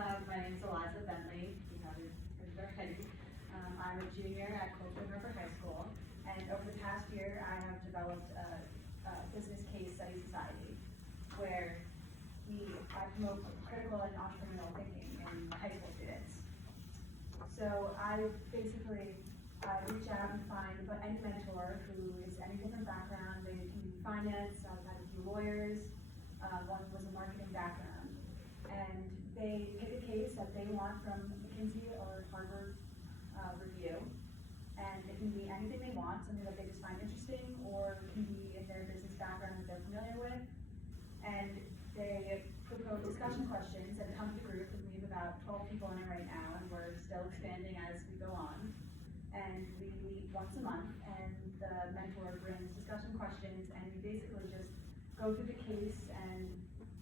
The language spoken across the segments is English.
My name is Eliza Bentley. You haven't heard of it already. I'm a junior at River High School, and over the past year, I have developed a business case study society where I promote critical and entrepreneurial thinking in high school students. So I basically reach out and find any mentor who is any different background. They can be finance. I've had a few lawyers. One was a marketing background, and they pick a case that they want from McKinsey or Harvard review, and it can be anything they want, something that they just find interesting, or it can be in their business background that they're familiar with. And they propose discussion questions and come to the group, and we have about 12 people in it right now, and we're still expanding as we go on. And we meet once a month, and the mentor brings discussion questions, and we basically just go through the case and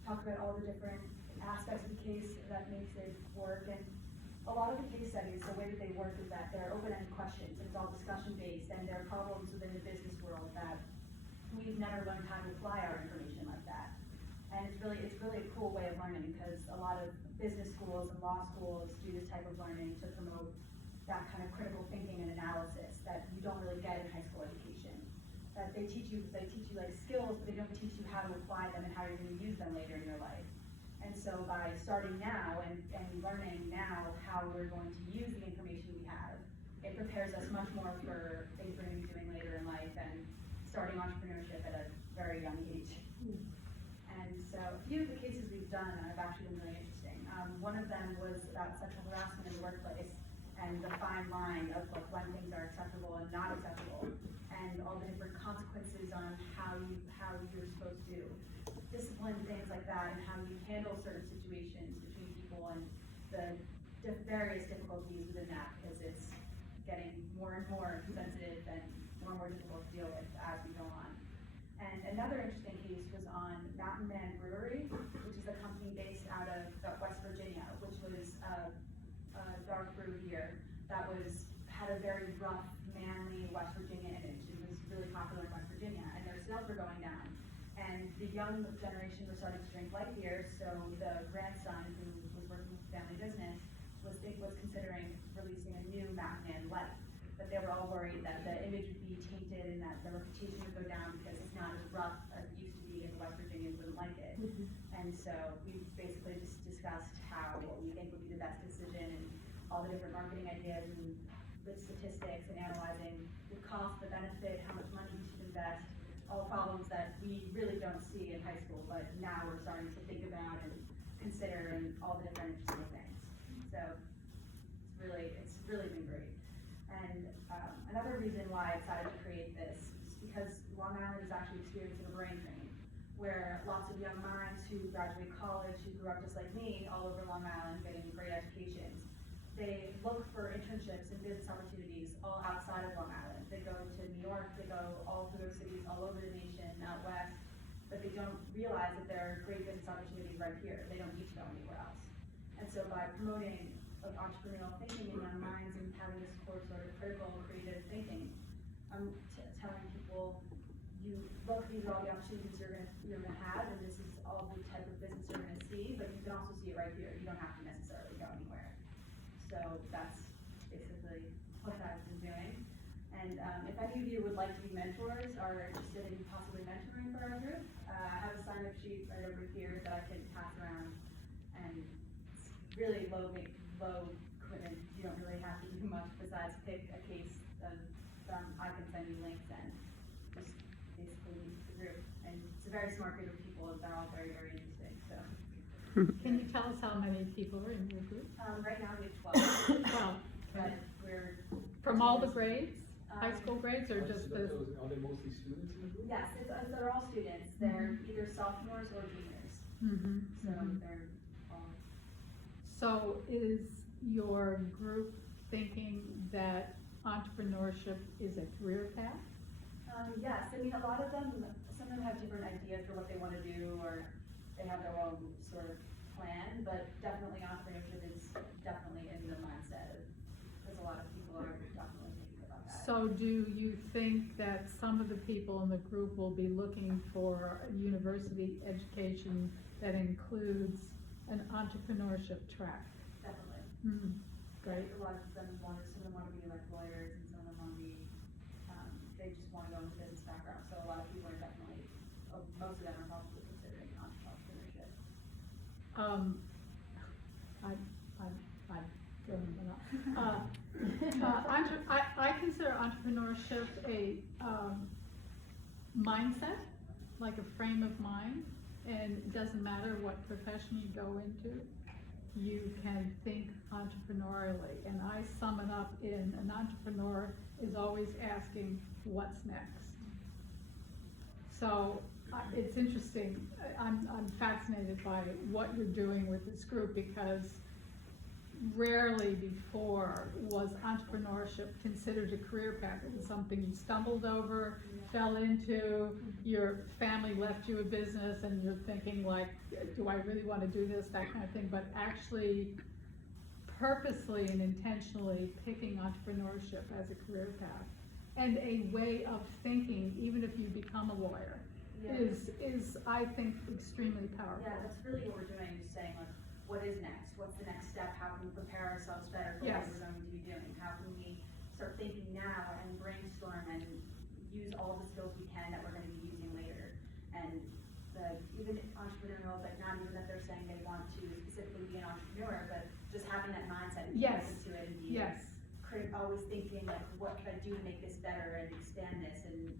talk about all the different aspects of the case that makes it work. And a lot of the case studies, the way that they work is that they're open-ended questions, and it's all discussion-based, and there are problems within the business world that we've never learned how to apply our information like that. And it's really a cool way of learning, because a lot of business schools and law schools do this type of learning to promote that kind of critical thinking and analysis that you don't really get in high school education. That they teach you like skills, but they don't teach you how to apply them and how you're going to use them later in your life. And so by starting now and learning now how we're going to use the information we have, it prepares us much more for things we're going to be doing later in life and starting entrepreneurship at a very young age. And so a few of the cases we've done have actually been really interesting. One of them was about sexual harassment in the workplace and the fine line of like when things are acceptable and not acceptable, and all the different consequences on how you're supposed to discipline things like that, and how you handle certain situations between people, and the various difficulties within that, because it's getting more and more sensitive and more difficult to deal with as we go on. And another interesting case was on Mountain Man Brewery, which is a company based out of West Virginia, which was a dark brew beer that had a very rough, manly West Virginia image. It was really popular in West Virginia, and their sales were going down. And the young generation was starting to drink light beer, so the grandson, who was working with the family business, was considering releasing a new Mountain Man Light. But they were all worried that the image would be tainted and that the reputation would go down because it's not as rough as it used to be, and the West Virginians wouldn't like it. And so we basically just discussed what we think would be the best decision, and all the different marketing ideas, and the statistics, and analyzing the cost, the benefit, how much money we should invest, all problems that we really don't see in high school, but now we're starting to think about and consider, and all the different interesting things. So it's really been great. And another reason why I decided to create this is because Long Island is actually experiencing a brain drain, where lots of young minds who graduate college, who grew up just like me, all over Long Island, getting great educations, they look for internships and business opportunities all outside of Long Island. They go to New York, they go all through cities all over the nation, out west, but they don't realize that there are great business opportunities right here. They don't need to go anywhere else. And so by promoting entrepreneurial thinking in young minds and having this core sort of critical, creative thinking, I'm telling people, these are all the opportunities you're gonna have, and this is all the type of business you're gonna see, but you can also see it right here. You don't have to necessarily go anywhere. So that's basically what I've been doing. And if any of you would like to be mentors or are interested in possibly mentoring for our group, I have a sign-up sheet right over here that I can pass around, and it's really low commitment. You don't really have to do much besides pick a case. I can send you links and just basically meet the group. And it's a very smart group of people, and they're all very interesting. So. Can you tell us how many people are in your group? Right now we have 12. 12. But we're from all the grades? High school grades, or just the? Are they mostly students in the group? Yes, they're all students. They're either sophomores or juniors. So they're all. So is your group thinking that entrepreneurship is a career path? Yes, I mean, a lot of them, some of them have different ideas for what they want to do, or they have their own sort of plan, but definitely entrepreneurship is definitely in the mindset of, because a lot of people are definitely thinking about that. So do you think that some of the people in the group will be looking for a university education that includes an entrepreneurship track. Definitely. Great. A lot of them want to be like lawyers, and some of them want to be, they just want to go into business background. So a lot of people are definitely, most of them are probably considering entrepreneurship. I'm feeling it up. I consider entrepreneurship a mindset, like a frame of mind, and it doesn't matter what profession you go into, you can think entrepreneurially. And I sum it up in an entrepreneur is always asking, what's next? So it's interesting. I'm fascinated by what you're doing with this group, because rarely before was entrepreneurship considered a career path. It was something you stumbled over, fell into, your family left you a business, and you're thinking like, do I really want to do this, that kind of thing. But actually purposely and intentionally picking entrepreneurship as a career path and a way of thinking, even if you become a lawyer, is I think extremely powerful. Yeah, that's really what we're doing, is saying like, what is next? What's the next step? How can we prepare ourselves better for what we're going to be doing? How can we start thinking now and brainstorm and use all the skills we can that we're going to be using later? And even entrepreneurial, but not even that they're saying they want to specifically be an entrepreneur, but just having that mindset and being open to it and being always thinking like, what can I do to make this better and expand this and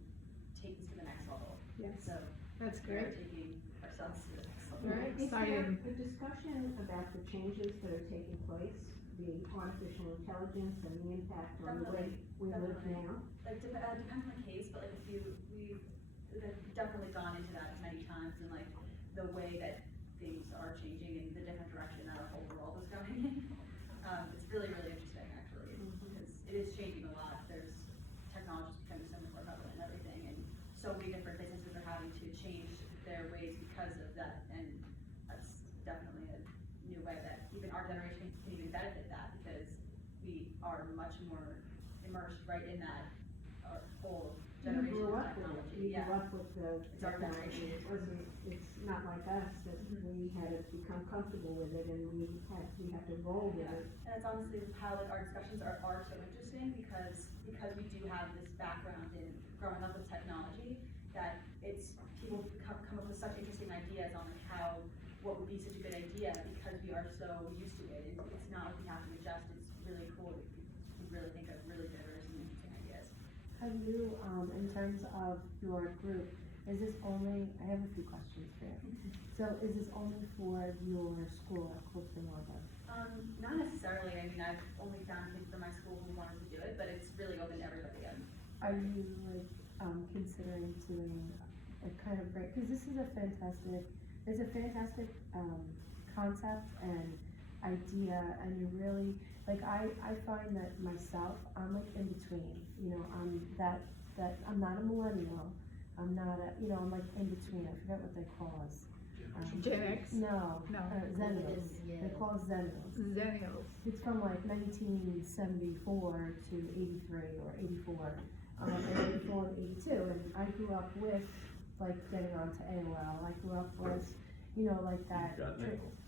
take this to the next level? Yes, So that's we're great. taking ourselves to the next level. Very Is there exciting. a discussion about the changes that are taking place, the artificial intelligence and the impact on the way we live now? Like, depends on the case, but like we've definitely gone into that many times, and like the way that things are changing and the different direction that our whole world is going in. It's really, really interesting actually, because it is changing a lot. There's technology becoming so much more prevalent and everything, and so many different businesses are having to change their ways because of that, and that's definitely a new way that even our generation can even benefit that, because we are much more immersed right in that whole generation You grew of up with it, technology. you grew up with the It's our technology, it's not like us, that we had to become comfortable with it and we had to roll with it. And it's honestly how like our discussions are so interesting, because we do have this background in growing up with technology, that it's people come up with such interesting ideas on like how what would be such a good idea, because we are so used to it. It's not like we have to adjust. It's really cool. We really think of really diverse and interesting ideas. Have you, in terms of your group, is this only, I have a few questions for you. So is this only for your school at Clifton Orba? Not necessarily. I mean, I've only found kids from my school who wanted to do it, but it's really open to everybody. Are you like, considering doing a kind of break, because this is a fantastic concept and idea, and you really, like I find that myself, I'm like in between, you know, I'm I'm not a millennial, I'm not a, you know, I'm like in between, I forget what they call us. Gen X? No, No. Zennials, they call us Zennials. Zennials. It's from like 1974 to 83 or 84, and 84 and 82, and I grew up with like getting onto AOL, I grew up with, you know, like that.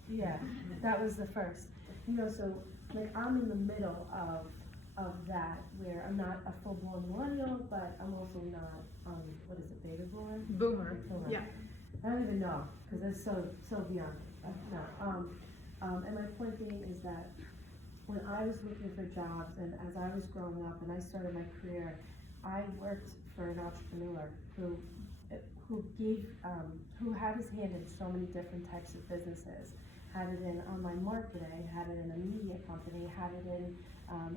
Yeah, that was the first, you know, so like I'm in the middle of that, where I'm not a full-blown millennial, but I'm also not, what is it, baby boomer? Boomer, yeah. I don't even know, because it's so beyond me. No. And my point being is that when I was looking for jobs, and as I was growing up and I started my career, I worked for an entrepreneur who had his hand in so many different types of businesses. Had it in online marketing, had it in a media company, had it in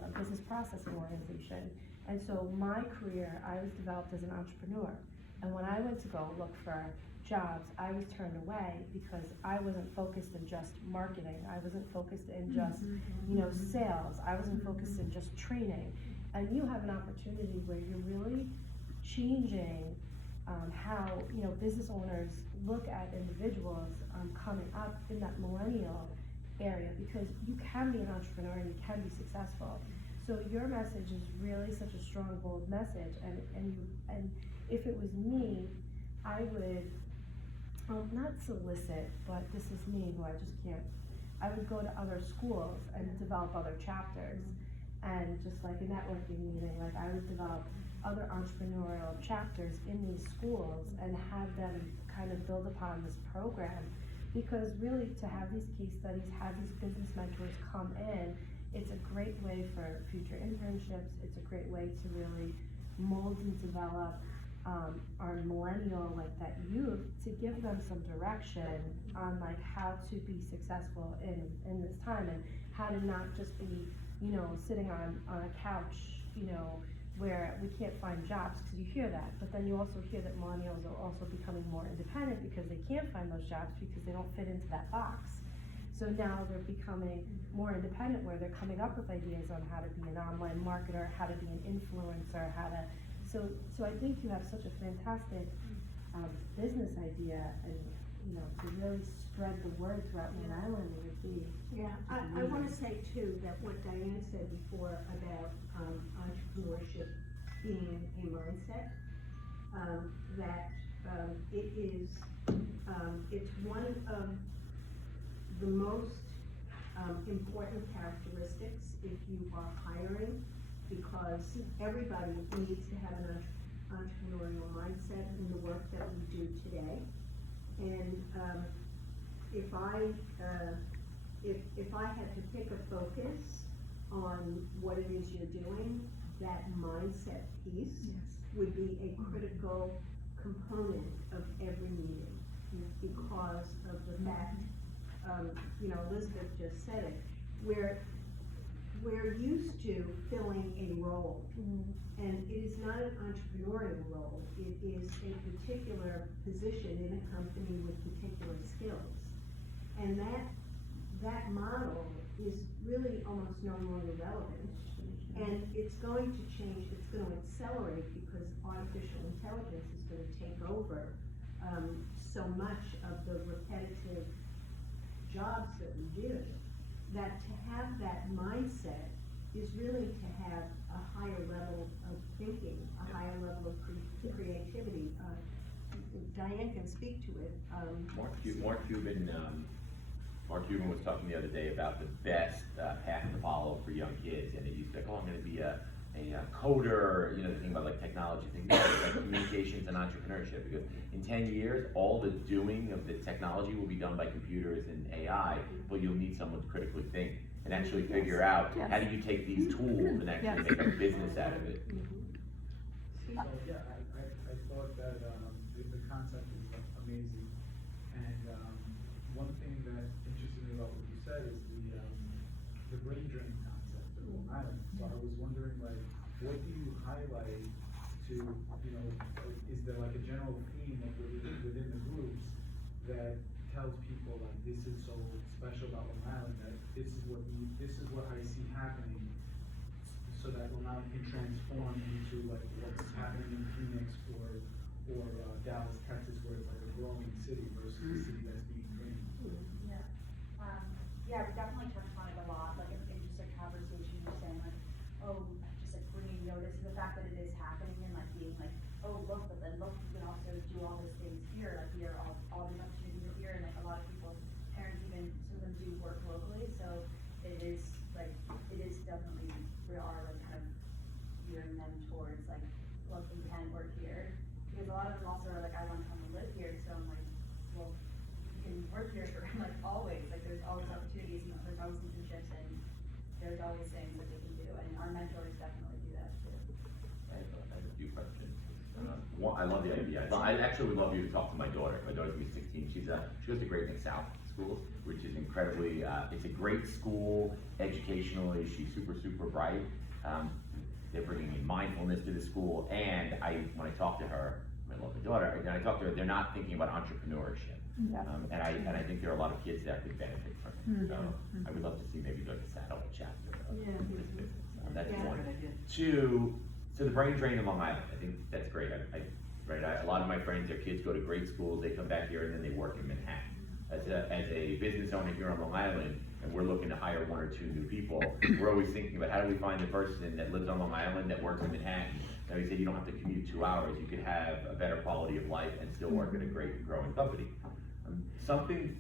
a business processing organization. And so my career, I was developed as an entrepreneur. And when I went to go look for jobs, I was turned away because I wasn't focused in just marketing. I wasn't focused in just, you know, sales. I wasn't focused in just training. And you have an opportunity where you're really changing how, you know, business owners look at individuals coming up in that millennial area, because you can be an entrepreneur and you can be successful. So your message is really such a strong, bold message, and if it was me, I would not solicit, but this is me who I just can't I would go to other schools and develop other chapters. And just like a networking meeting, like I would develop other entrepreneurial chapters in these schools and have them kind of build upon this program. Because really, to have these case studies, have these business mentors come in, it's a great way for future internships. It's a great way to really mold and develop our millennial, like that youth, to give them some direction on like how to be successful in this time, and how to not just be, you know, sitting on a couch, you know, where we can't find jobs, because you hear that, but then you also hear that millennials are also becoming more independent because they can't find those jobs because they don't fit into that box. So now they're becoming more independent, where they're coming up with ideas on how to be an online marketer, how to be an influencer, how to, so I think you have such a fantastic business idea, and, you know, to really spread the word throughout Long Island would be. Yeah, I wanna say too, that what Diane said before about entrepreneurship being a mindset, that it is, it's one of the most important characteristics if you are hiring, because everybody needs to have an entrepreneurial mindset in the work that we do today. And if I had to pick a focus on what it is you're doing, that mindset piece would be a critical component of every meeting, because of the fact, you know, Elizabeth just said it, we're used to filling a role, and it is not an entrepreneurial role, it is a particular position in a company with particular skills. And that model is really almost no longer relevant, and it's going to change, it's going to accelerate, because artificial intelligence is going to take over so much of the repetitive jobs that we do, that to have that mindset is really to have a higher level of thinking, a higher level of creativity. Diane can speak to it. Mark Cuban was talking the other day about the best path to follow for young kids, and he used to say, "Oh, I'm going to be a coder." You know, the thing about like technology, things like communications and entrepreneurship. Because in 10 years, all the doing of the technology will be done by computers and AI, but you'll need someone to critically think and actually figure out how do you take these tools and actually make a business out of it. So, yeah, I thought that the concept is amazing, and one thing that interested me about what you said is the brain drain concept of Long Island. So I was wondering, like, what do you highlight to, you know, is there like a general theme of within the groups that tells people like this is so special about Long Island, that this is what I see happening, so that Long Island can transform into like what's happening in Phoenix or Dallas, Texas, where it's like a growing city versus a city that's being drained. Yeah, we definitely touched on it a lot, like in just a conversation, you're saying like, oh, just like bringing notice to the fact that it is happening, and like being like, oh, look, but then look, you can also do all these things here, like here, all these opportunities are here, and like a lot of people's parents, even some of them do work locally, so it is definitely, we are like kind of gearing them towards like, look, you can work here, because a lot of them also are like, I want to come and live here, so I'm like, well, you can work here for like always, like there's always opportunities, and there's always internships, and there's always things that they can do, and our mentors definitely do that too. I have a few questions. One, I love the idea. I actually would love you to talk to my daughter. My daughter's gonna be 16. She goes to Great Neck South School, which is incredibly, it's a great school educationally. She's super, super bright. They're bringing in mindfulness to the school, and when I talk to her, I love my daughter, and I talk to her, they're not thinking about entrepreneurship. And I think there are a lot of kids that could benefit from it. So I would love to see maybe like a satellite chapter of this business. That's one. Two, so the brain drain in Long Island, I think that's great. A lot of my friends, their kids go to great schools, they come back here, and then they work in Manhattan. As a business owner here on Long Island, and we're looking to hire 1 or 2 new people, we're always thinking about how do we find the person that lives on Long Island that works in Manhattan. And we say you don't have to commute 2 hours, you could have a better quality of life and still work at a great growing company. Something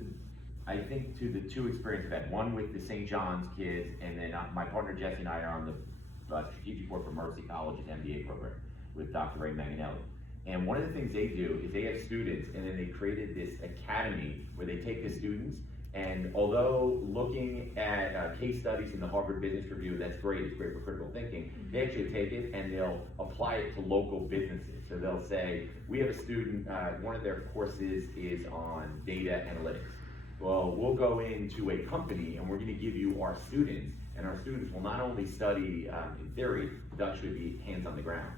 I think to the two experiences I've had, one with the St. John's kids, and then my partner Jesse and I are on the strategic board for Mercy College's MBA program with Dr. Ray Manganelli. And one of the things they do is they have students, and then they created this academy where they take the students, and although looking at case studies in the Harvard Business Review, that's great, it's great for critical thinking, they actually take it and they'll apply it to local businesses. So they'll say, we have a student, one of their courses is on data analytics. Well, we'll go into a company and we're gonna give you our students, and our students will not only study in theory, they'll actually be hands on the ground,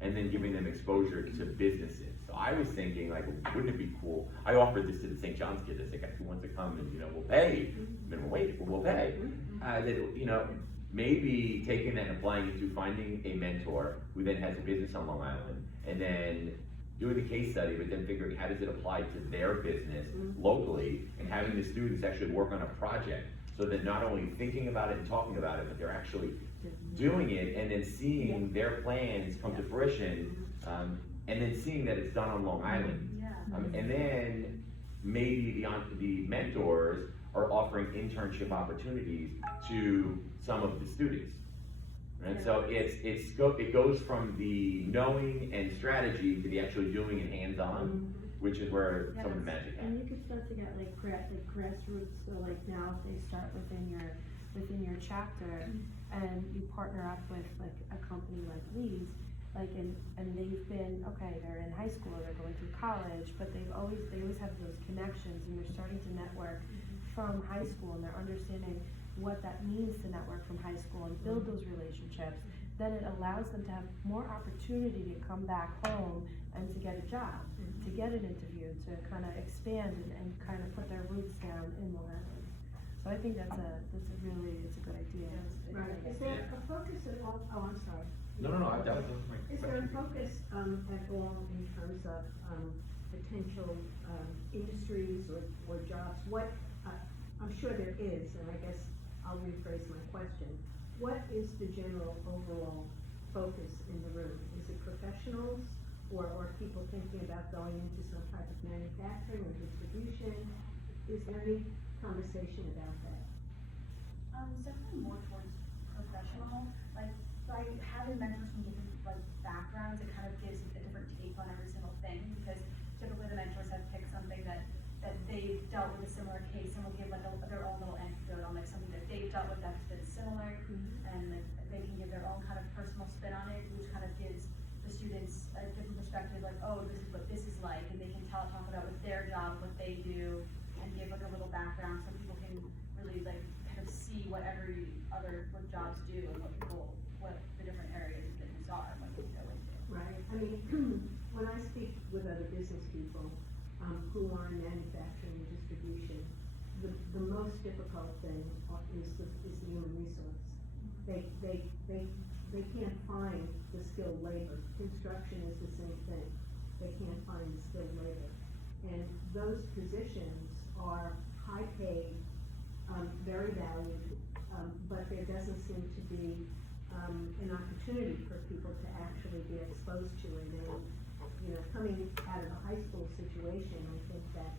and then giving them exposure to businesses. So I was thinking, like, wouldn't it be cool? I offered this to the St. John's kids. I said, who wants to come and, we'll pay minimum wage, but we'll pay. That, maybe taking that and applying it to finding a mentor who then has a business on Long Island, and then doing the case study, but then figuring how does it apply to their business locally, and having the students actually work on a project, so that not only thinking about it and talking about it, but they're actually doing it, and then seeing their plans come to fruition, and then seeing that it's done on Long Island. And then maybe the mentors are offering internship opportunities to some of the students. Right? So it goes from the knowing and strategy to the actually doing it hands-on, which is where some of the magic happens. And you could start to get like grassroots, so like now if they start within your chapter and you partner up with like a company like Lee's, like and they've been, okay, they're in high school, they're going through college, but they always have those connections, and they're starting to network from high school, and they're understanding what that means to network from high school and build those relationships. Then it allows them to have more opportunity to come back home and to get a job, to get an interview, to kind of expand and kind of put their roots down in Long Island. So I think it's a good idea. Right, is there a focus at all, I'm sorry. No, that was my Is there a focus, at all in terms of, potential, industries or jobs? What, I'm sure there is, and I guess I'll rephrase my question. What is the general overall focus in the room? Is it professionals, or people thinking about going into some type of manufacturing or distribution? Is there any conversation about that? Definitely more towards professional, like, by having mentors from different, backgrounds, it kind of gives a different take on every single thing, because typically the mentors have picked something that they've dealt with a similar case, and will give their own little anecdote on something that they've dealt with that's been similar, and they can give their own kind of personal spin on it, which kind of gives the students a different perspective, like, oh, this is what this is like, and they can talk about with their job, what they do, and give a little background so people can really kind of see what what jobs do, and what the different areas of business are, and what they go into. Right, I mean, when I speak with other business people, who are in manufacturing and distribution, the most difficult thing is the human resource. They can't find the skilled labor. Construction is the same thing. They can't find the skilled labor. And those positions are high paid, very valued, but there doesn't seem to be an opportunity for people to actually be exposed to it. And coming out of a high school situation, I think that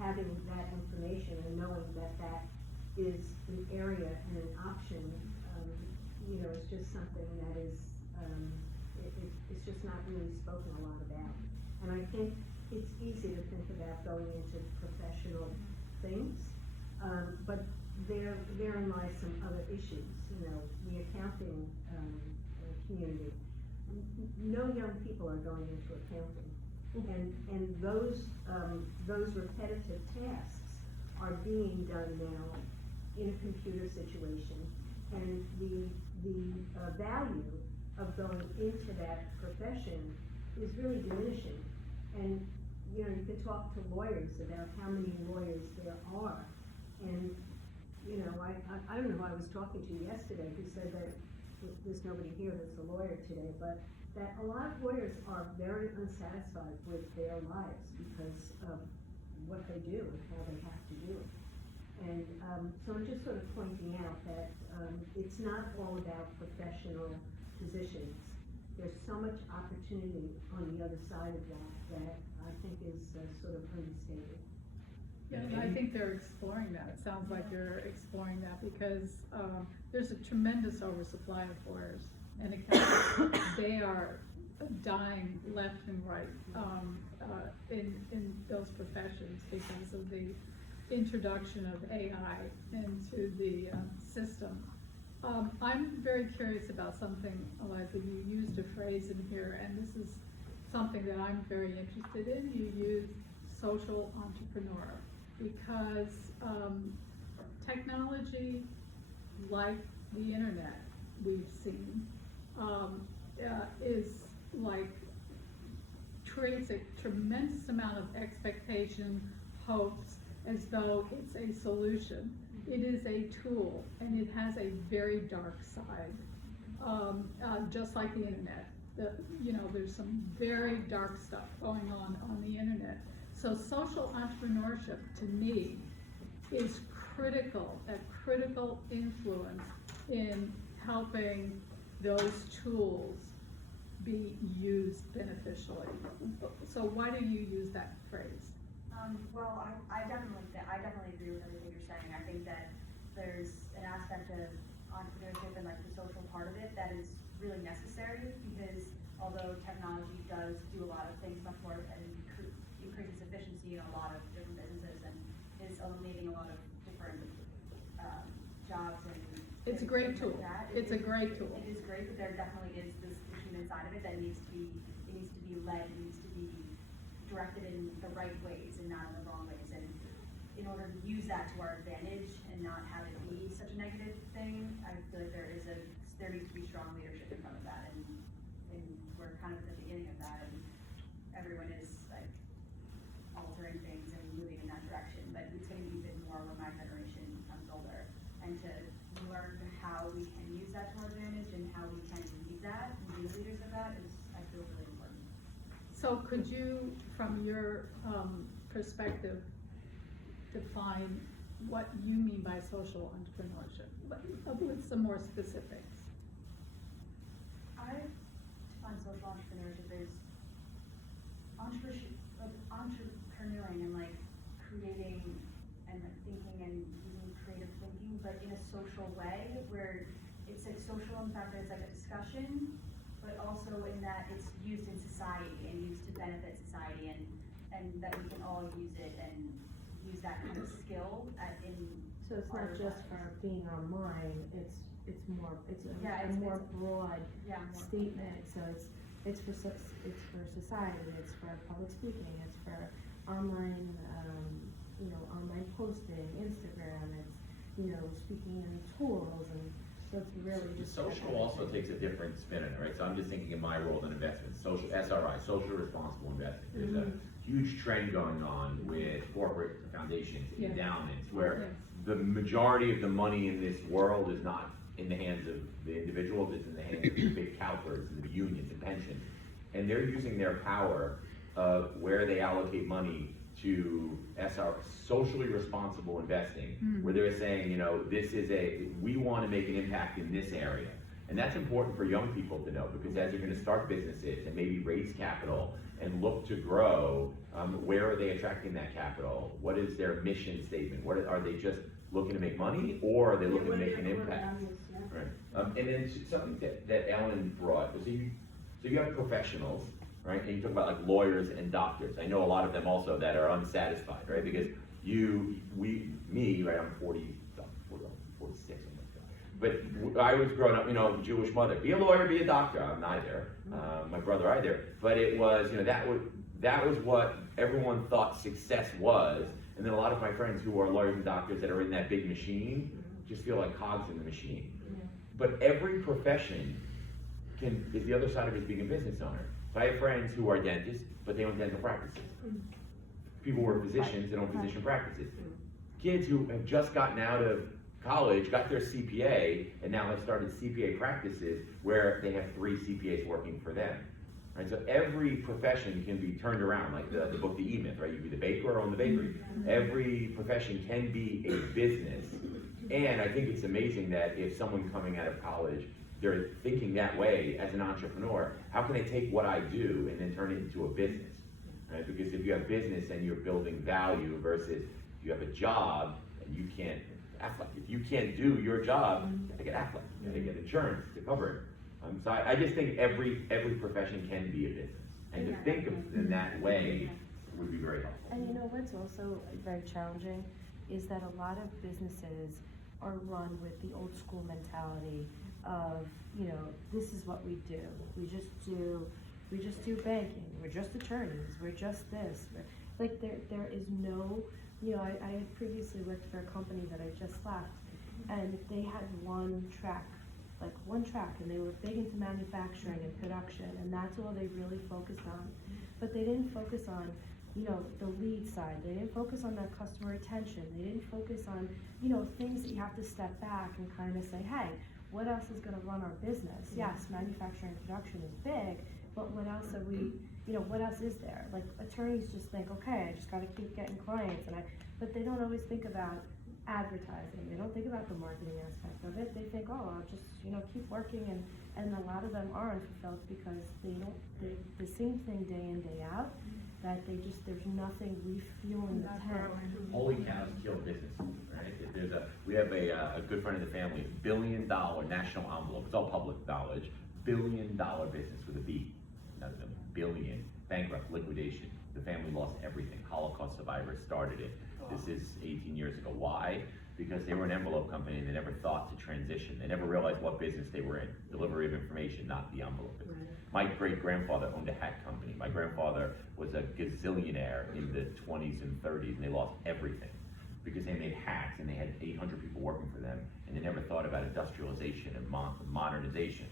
having that information and knowing that that is an area and an option, is just something that is, it's just not really spoken a lot about. And I think it's easy to think about going into professional things, but therein lies some other issues. The accounting community. No young people are going into accounting, and those repetitive tasks are being done now in a computer situation, and the value of going into that profession is really diminishing. And you can talk to lawyers about how many lawyers there are, and I don't know who I was talking to yesterday who said that there's nobody here that's a lawyer today, but that a lot of lawyers are very unsatisfied with their lives because of what they do and how they have to do it. And so I'm just sort of pointing out that it's not all about professional positions. There's so much opportunity on the other side of that I think is sort of understated. Yeah, and I think they're exploring that. It sounds like you're exploring that because, there's a tremendous oversupply of lawyers and accountants. They are dying left and right, in those professions because of the introduction of AI into the, system. I'm very curious about something, Eliza, you used a phrase in here, and this is something that I'm very interested in. You used social entrepreneur because technology, like the internet we've seen, is like, creates a tremendous amount of expectation, hopes, as though it's a solution. It is a tool, and it has a very dark side, just like the internet. There's some very dark stuff going on the internet. So social entrepreneurship, to me, is critical, a critical influence in helping those tools be used beneficially. So why do you use that phrase? Well, I definitely agree with everything you're saying. I think that there's an aspect of entrepreneurship and like the social part of it that is really necessary because although technology does do a lot of things much more and increases efficiency in a lot of different businesses and is eliminating a lot of different jobs and It's a great tool. Like that. It's a great tool. It is great, but there definitely is the human side of it that needs to be led, it needs to be directed in the right ways and not in the wrong ways. And in order to use that to our advantage and not have it be such a negative thing, I feel like there needs to be strong leadership in front of that. And we're kind of at the beginning of that, and everyone is like altering things and moving in that direction. But it's going to be a bit more when my generation becomes older, and to learn how we can use that to our advantage and how we can lead that and be leaders of that is, I feel, really important. So could you, from your perspective, define what you mean by social entrepreneurship, with some more specifics? I define social entrepreneurship as entrepreneuring and like creating and like thinking and using creative thinking, but in a social way where it's like social in fact that it's like a discussion, but also in that it's used in society and used to benefit society and that we can all use it and use that kind of skill So it's not just for being online, it's more broad statement, so it's for society, it's for public speaking, it's for online, online posting, Instagram, it's, speaking in tools, and so it's really just. Social also takes a different spin on it, right? So I'm just thinking in my world in investments, social, SRI, social responsible investing. There's a huge trend going on with corporate foundations, endowments, where the majority of the money in this world is not in the hands of the individuals, it's in the hands of the big CalPERS and the unions and pensions. And they're using their power of where they allocate money to socially responsible investing, where they're saying, we want to make an impact in this area. And that's important for young people to know, because as they're going to start businesses and maybe raise capital and look to grow, where are they attracting that capital? What is their mission statement? Are they just looking to make money, or are they looking to make an impact? Right. And then something that Ellen brought was, so you have professionals, right? And you talk about like lawyers and doctors. I know a lot of them also that are unsatisfied, right? Because right, I'm 46, but I was growing up, Jewish mother, be a lawyer, be a doctor. I'm neither, my brother either. But it was, that was what everyone thought success was. And then a lot of my friends who are lawyers and doctors that are in that big machine just feel like cogs in the machine. But every profession is the other side of it, being a business owner. So I have friends who are dentists, but they own dental practices. People who are physicians that own physician practices. Kids who have just gotten out of college, got their CPA, and now have started CPA practices where they have 3 CPAs working for them. Right? So every profession can be turned around, like the book, The E-Myth, right? You can be the baker or own the bakery. Every profession can be a business. And I think it's amazing that if someone coming out of college, they're thinking that way as an entrepreneur, how can I take what I do and then turn it into a business? Right? Because if you have business and you're building value versus you have a job and you can't, Aflac, if you can't do your job, you gotta get Aflac, you gotta get insurance to cover it. So I just think every profession can be a business, and to think of it in that way would be very helpful. And you know what's also very challenging is that a lot of businesses are run with the old school mentality of, you know, this is what we do. We just do banking. We're just attorneys. We're just this. Like there is no, you know, I had previously worked for a company that I just left, and they had one track, and they were big into manufacturing and production, and that's all they really focused on. But they didn't focus on, you know, the lead side. They didn't focus on their customer retention. They didn't focus on, you know, things that you have to step back and kind of say, hey, what else is going to run our business? Yes, manufacturing and production is big, but what else are we, you know, what else is there? Like attorneys just think, okay, I just got to keep getting clients, but they don't always think about advertising. They don't think about the marketing aspect of it. They think, oh, I'll just, you know, keep working, and a lot of them are unfulfilled because they the same thing day in, day out, that there's nothing refueling the tank. Holy cows kill business, right? We have a good friend of the family, $1 billion national envelope, it's all public knowledge, $1 billion business with a B, not a billion, bankrupt, liquidation. The family lost everything. Holocaust survivors started it. This is 18 years ago. Why? Because they were an envelope company and they never thought to transition. They never realized what business they were in. Delivery of information, not the envelope. My great-grandfather owned a hat company. My grandfather was a gazillionaire in the 20s and 30s, and they lost everything because they made hats and they had 800 people working for them, and they never thought about industrialization and modernization.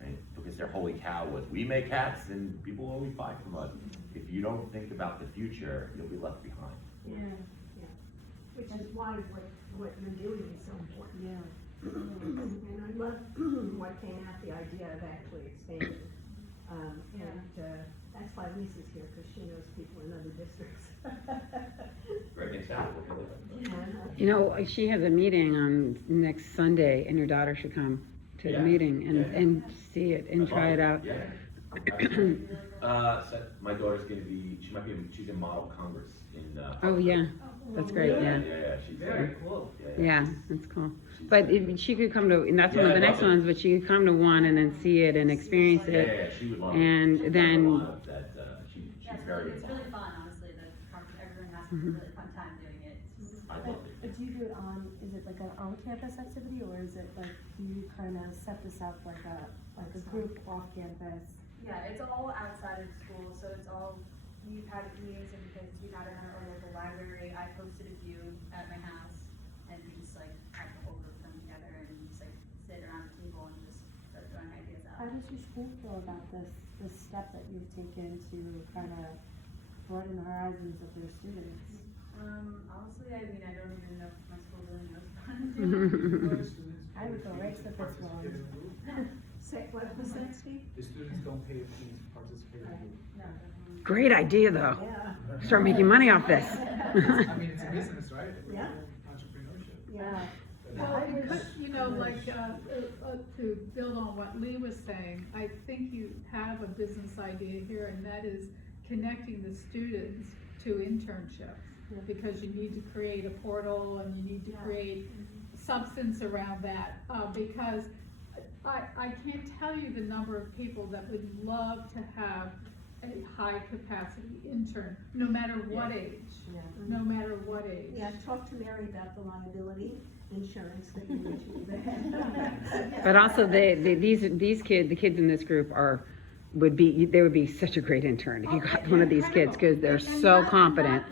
Right? Because their holy cow was, we make hats and people will always buy from us. If you don't think about the future, you'll be left behind. Yeah. Which is why what you're doing is so important. Yeah. And I love what came out, the idea of actually expanding. That's why Lisa's here, because she knows people in other districts. Great things happen. You know, she has a meeting on next Sunday, and your daughter should come to the meeting and see it and try it out. Yeah. So my daughter's gonna be, she's in Model Congress in. Oh, yeah, that's great, yeah. Yeah, she's Very cool. Yeah, that's cool. But she could come to, and that's one of the next ones, but she could come to one and then see it and experience it. Yeah, she would love it. And She's then- done a lot of that, she's very It's involved. really fun, honestly, everyone has a really fun time doing it. I love it. But do you do it is it like an on-campus activity, or is it like, do you kind of set this up like a group off-campus? Yeah, it's all outside of school, so it's all, we've had meetings and because we've had it in our local library. I posted a few at my house, and we just like had the whole group come together and just like sit around the table and just start throwing ideas How out. does your school feel about this step that you've taken to kind of broaden the horizons of their students? Honestly, I mean, I don't even know if my school really knows what I'm doing. I would go right to the principal. What was that, Steve? The students don't pay a fee to participate in the group. No, definitely. Great idea, though. Yeah. Start making money off this. I mean, it's a business, right? Yeah. Entrepreneurship. Yeah. Well, because, you know, like, to build on what Lee was saying, I think you have a business idea here, and that is connecting the students to internships. Because you need to create a portal and you need to create substance around that, because I can't tell you the number of people that would love to have a high capacity intern, no matter what age, no matter what age. Yeah, talk to Mary about the liability insurance that you mentioned. But also, these kids, the kids in this group would be such a great intern if you got one of these kids, because they're so competent,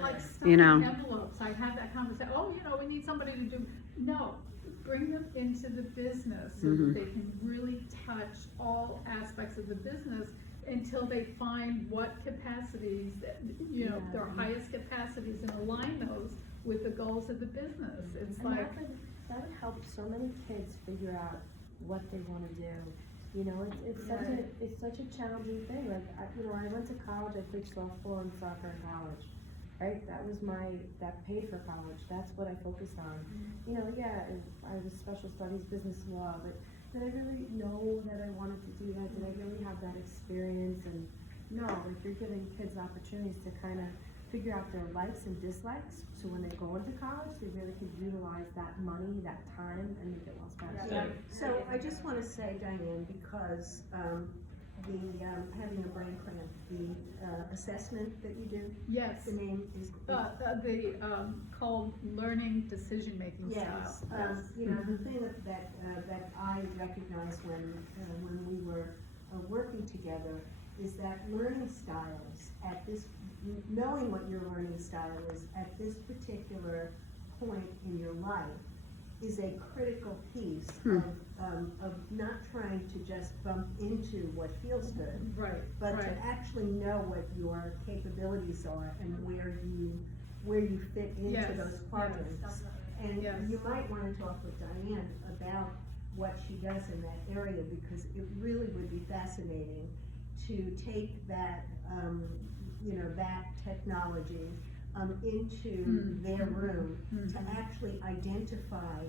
you know. Envelopes, I had that conversation, we need somebody to do, no, bring them into the business so that they can really touch all aspects of the business until they find what capacities, their highest capacities, and align those with the goals of the business. It's And like, that would help so many kids figure out what they want to do. You know, it's such a challenging thing. Like, I went to college, I played softball and soccer in college, right? That paid for college. That's what I focused on. You know, I was special studies, business law, but did I really know that I wanted to do that? Did I really have that experience? And no, like, you're giving kids opportunities to kind of figure out their likes and dislikes, so when they go into college, they really could utilize that money, that time, and make it well spent. Yeah. So I just wanna say, Diane, because, having a brain cramp, the assessment that you do, Yes, the name is. called learning decision-making Yes, style. you know, the thing that I recognized when we were working together is that learning styles knowing what your learning style is at this particular point in your life is a critical piece of not trying to just bump into what feels good, Right, but right. to actually know what your capabilities are and where you fit into Yes, those yes. quadrants. And Yes. you might wanna talk with Diane about what she does in that area, because it really would be fascinating to take that, that technology, into their room, to actually identify,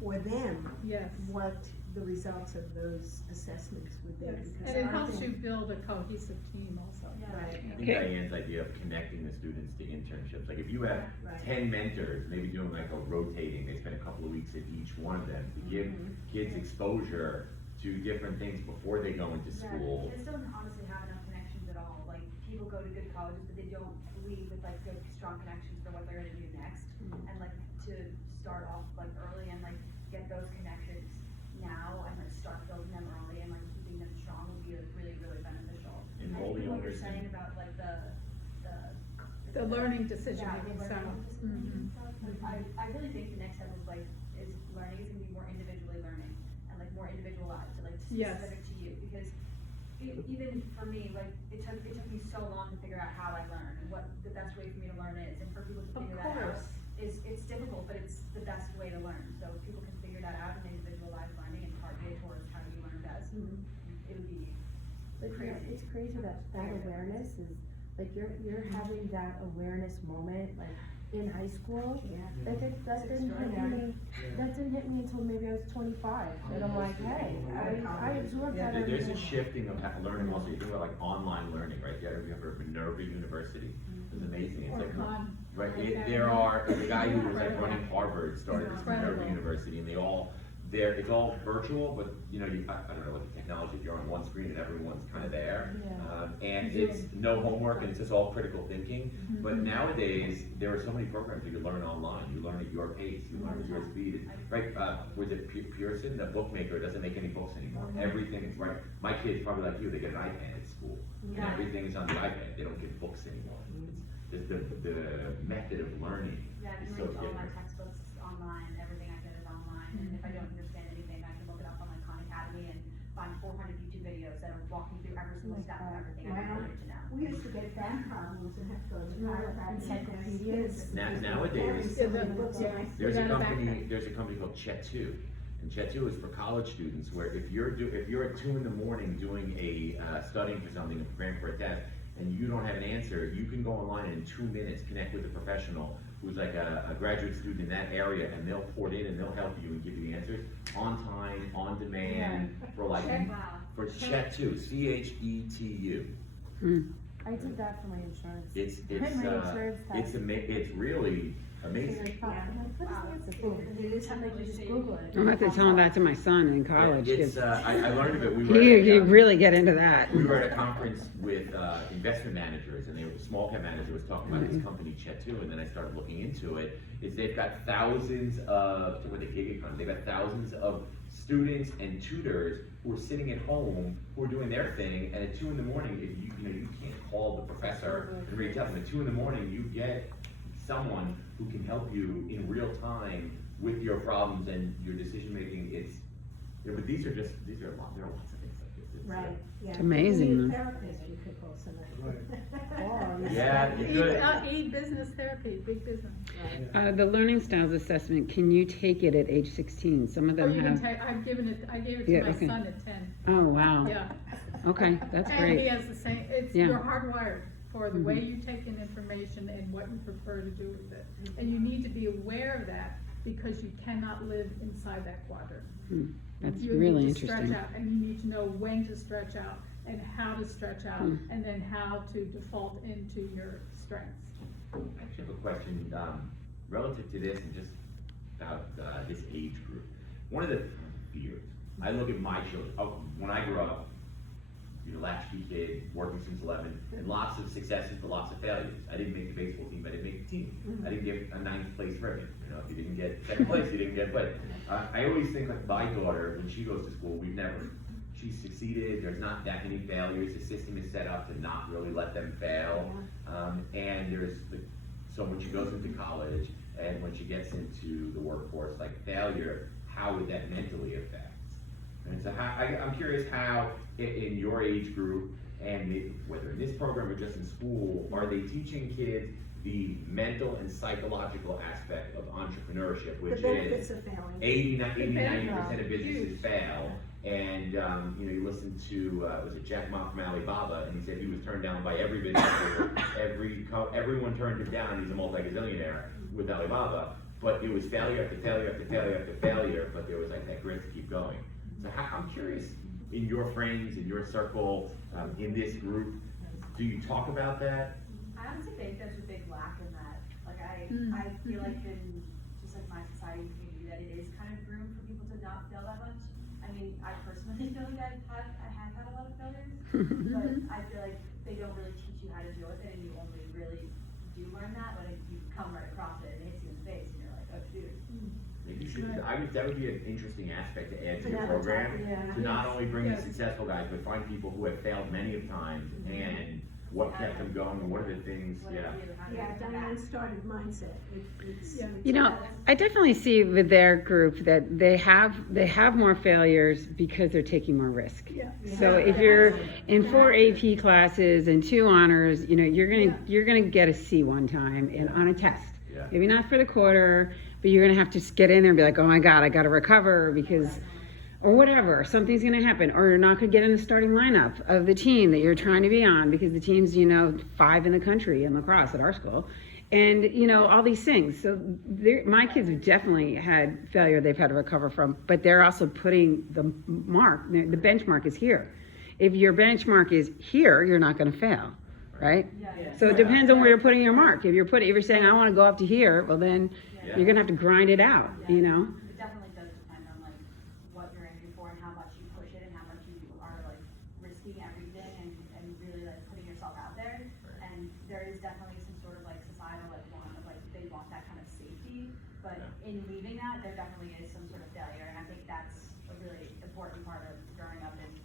for them, Yes. what the results of those assessments would be. Yes. Because And it I helps you think- build a cohesive team also. Yeah. Right. I think Okay. Diane's idea of connecting the students to internships, like if you have Right. 10 mentors, maybe doing like a rotating, they spend a couple of weeks at each one of them to give kids exposure to different things before they go into school. Kids don't honestly have enough connections at all. Like, people go to good colleges, but they don't leave with like good, strong connections for what they're gonna do next. And like, to start off like early and like get those connections now and like start building them early and like keeping them strong would be like, really, really beneficial. And I all the think what you're owners saying and- about like the. The learning Yeah, decision-making the style. learning decision-making stuff. Like, I really think the next step is learning is gonna be more individually learning and like more individualized, so like Yes. specific to you, because even for me, like, it took me so long to figure out how I learn and what the best way for me to learn is, and for people to Of figure that out course. it's difficult, but it's the best way to learn, so if people can figure that out and individualize learning and target towards how you learn best, it would be But yeah, crazy. it's crazy that awareness is, like, you're having that awareness moment, like, in high school. Yeah. That didn't hit me until maybe I was 25, and I'm like, hey, I absorbed that. There's a everything. shifting of learning also, you think about like online learning, right? You have Minerva University, it's amazing, it's Or like, Khan. right, there are, the guy who was like running Harvard started this Minerva Incredible. University, and it's all virtual, but I don't know what the technology, if you're on one screen and everyone's kind of there. Yeah. And it's no homework, and it's just all critical thinking, but nowadays, there are so many programs you can learn online, you learn at your pace, you learn at your speed, right? Was it Pearson, the bookmaker, doesn't make any books anymore, everything is, right, my kids, probably like you, they get an iPad at school, and Yeah. everything is on the iPad, they don't get books anymore. It's the method of learning Yeah, I is can so link all my different. textbooks online, everything I get is online, and if I don't understand anything, I can look it up on like Khan Academy and find 400 YouTube videos that are walking through every single step of everything I Wow. need to know. We used to get back problems and have to go to the chiropractor. Encyclopedias. Nowadays, there's a company called Chet2, and Chet2 is for college students, where if you're at 2 in the morning doing studying for something and preparing for a test, and you don't have an answer, you can go online and in 2 minutes connect with a professional who's like a graduate student in that area, and they'll port in and they'll help you and give you the answers on time, on demand, for like, Wow. for Chet2, CHETU. I did that for my insurance. It's My insurance test. it's really amazing. Figured out, I'm like, what is the answer? Boom. It is And then you just Google it. I'm about to tell that to my son in college, It's, 'cause I learned of it, you really get into that. we were at a conference with investment managers, and a small cap manager was talking about this company, Chet2, and then I started looking into it. They've got thousands of, with a gig economy, they've got thousands of students and tutors who are sitting at home, who are doing their thing, and at 2 in the morning, if you can't call the professor and reach out to them. At 2 in the morning, you get someone who can help you in real time with your problems and your decision making. But there are lots of things like this. Right, yeah. It's amazing, You need a man. therapist, you could call somebody. Yeah, you could. E-business therapy, big business. The learning styles assessment, can you take it at age 16? Some of Or them you can have, take, I gave it Yeah, to my okay. son at 10, oh, wow, yeah. okay, that's And he great. has the same, Yeah. you're hardwired for the way you take in information and what you prefer to do with it. And you need to be aware of that because you cannot live inside that quadrant. That's You really need to interesting. stretch out, and you need to know when to stretch out, and how to stretch out, and then how to default into your strengths. I actually have a question, relative to this and just about, this age group. One of the fears, I look at my children, when I grew up, latchkey kid, working since 11, and lots of successes, but lots of failures. I didn't make the baseball team, I didn't make the team. I didn't get a 9th place ribbon. If you didn't get 2nd place, you didn't get, but I always think like my daughter, when she goes to school, she's succeeded, there's not that many failures, the system is set up to not really let them fail. And so when she goes into college, and when she gets into the workforce, like failure, how would that mentally affect? And so I'm curious how, in your age group, and whether in this program or just in school, are they teaching kids the mental and psychological aspect of entrepreneurship, which The benefits is of failing. 80-90% of businesses fail. And, you listen to, was it Jack Ma from Alibaba, and he said he was turned down by every business owner. Everyone turned him down, he's a multi-gazillionaire with Alibaba. But it was failure after failure after failure after failure, but there was like that grit to keep going. So I'm curious, in your friends, in your circle, in this group, do you talk about that? I honestly think there's a big lack in that. Like I feel like in just like my society and community that it is kind of room for people to not fail that much. I mean, I personally feel like I have had a lot of failures, but I feel like they don't really teach you how to deal with it, and you only really do learn that when you come right across it and it hits you in the face, and you're like, oh dude. Maybe you should, that would be an interesting aspect to add to your Another program, topic, yeah. to not only bring the Yes. successful guys, but find people who have failed many of times, and what kept them going, and what are the things, yeah. Yeah, Diane started mindset. Yeah. I definitely see with their group that they have more failures because they're taking more risk. Yeah. So if you're in 4 AP classes and 2 honors, you're gonna get a C one time on a test. Yeah. Maybe not for the quarter, but you're gonna have to get in there and be like, oh my God, I gotta recover because, or whatever, something's gonna happen, or you're not gonna get in the starting lineup of the team that you're trying to be on because the team's, 5 in the country in lacrosse at our school. And, all these things. So my kids have definitely had failure they've had to recover from, but they're also putting the mark, the benchmark is here. If your benchmark is here, you're not gonna fail, right? Yeah. So it depends on where you're putting your mark. If you're saying, I wanna go up to here, well then, you're gonna have to grind it out, It definitely does depend on like what you're aiming for and how much you push it and how much you are like risking everything and really like putting yourself out there. And there is definitely some sort of like societal like want of like they want that kind of safety, but in leaving that there definitely is some sort of failure, and I think that's a really important part of growing up and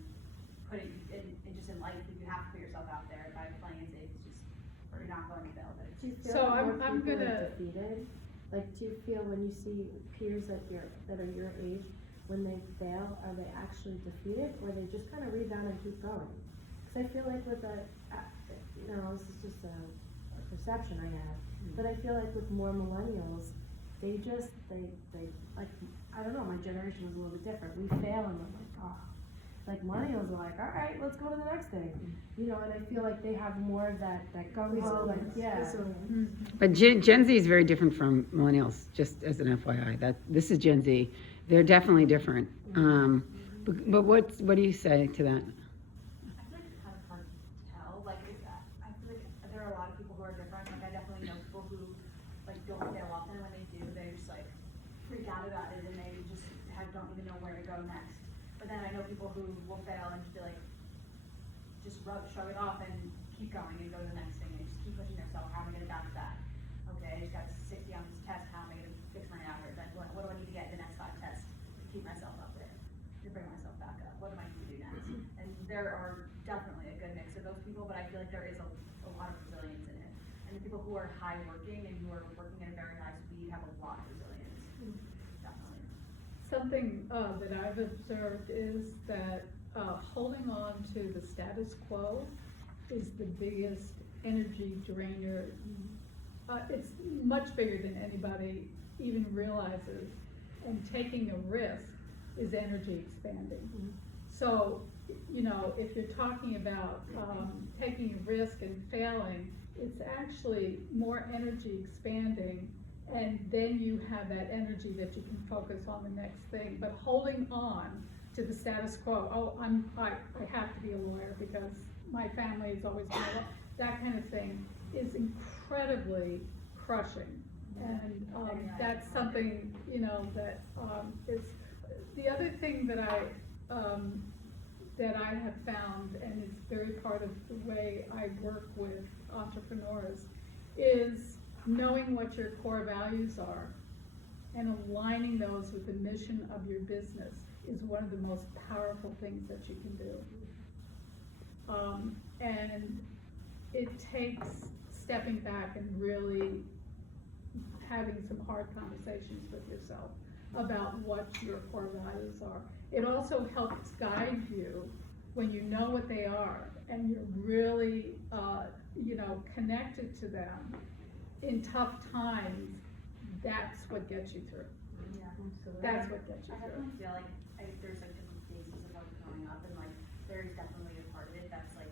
putting in just in life that you have to put yourself out there by playing it safe. It's just you're not going to fail, but it's Do you feel So like more I'm people are gonna- defeated? Like, do you feel when you see peers that are your age, when they fail, are they actually defeated, or they just kind of rebound and keep going? Because I feel like with this is just a perception I have, but I feel like with more millennials, they like, I don't know, my generation was a little bit different. We fail and we're like, oh. Like millennials are like, all right, let's go to the next thing, and I feel like they have more of that go-go, like, yeah. But Gen Z is very different from millennials, just as an FYI. This is Gen Z. They're definitely different. But what do you say to that? I feel like it's kind of hard to tell. Like, I feel like there are a lot of people who are different. Like, I definitely know people who like don't fail often, and when they do, they just like freak out about it, and they just don't even know where to go next. But then I know people who will fail and just be like, just shrug it off and keep going and go to the next thing. They just keep pushing themselves. How am I going to bounce back? Okay, I just got 60 on this test. How am I going to fix my average? Like, what do I need to get in the next 5 tests to keep myself up there, to bring myself back up? What do I need to do next? And there are definitely a good mix of those people, but I feel like there is a lot of resilience in it. And the people who are high working and who are working at a very high speed have a lot of resilience. Definitely. Something that I've observed is that holding on to the status quo is the biggest energy drainer. It's much bigger than anybody even realizes, and taking a risk is energy expanding. So, if you're talking about taking a risk and failing, it's actually more energy expanding And then you have that energy that you can focus on the next thing, but holding on to the status quo, oh, I have to be a lawyer because my family is always been a lawyer, that kind of thing is incredibly crushing. And, that's something, you know, that, is, the other thing that I have found, and it's very part of the way I work with entrepreneurs, is knowing what your core values are and aligning those with the mission of your business is one of the most powerful things that you can do. And it takes stepping back and really having some hard conversations with yourself about what your core values are. It also helps guide you when you know what they are and you're really, you know, connected to them in tough times. That's what gets you through. Yeah. That's what gets you I through. definitely feel like there's like different phases of like growing up, and like there's definitely a part of it that's like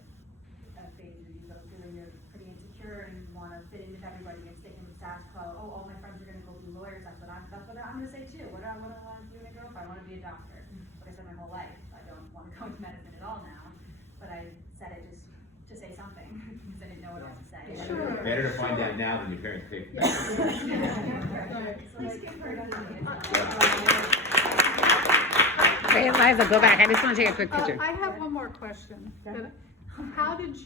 a phase where you go through and you're pretty insecure and you want to fit in with everybody and stick in the status quo. Oh, all my friends are going to go be lawyers. That's what I'm going to say too. What do I want to do when I grow up? I want to be a doctor. Like I said my whole life, I don't want to go into medicine at all now. But I said it just to say something because I didn't know what else to say. Sure. Better to find out now than your parents picked. Right. So like, Hey, Eliza, go back. I just want to take a quick picture. I have one more question. How did